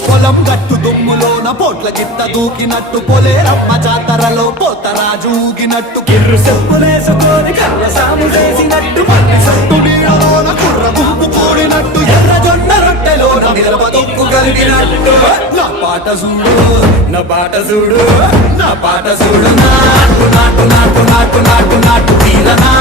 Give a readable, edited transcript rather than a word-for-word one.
పొలం గట్టు దుమ్ములోన పోట్ల గిత్త దూకినట్టు పొలేరమ్మ జాతరలో పోతరాజు ఊగినట్టు కిర్రు చెప్పులేసుకొని కళ్ళ సాము చేసినట్టు మట్టి సట్టు నీడలోన కుర్ర గుంపు కూడినట్టు ఎర్ర జొన్న రొట్టెలోన మిరప దొక్కు కలిగినట్టు నా పాట చూడు నా పాట చూడు నా పాట చూడు నాటు నాటు నాటు నాటు నాటు నాటు తీరనా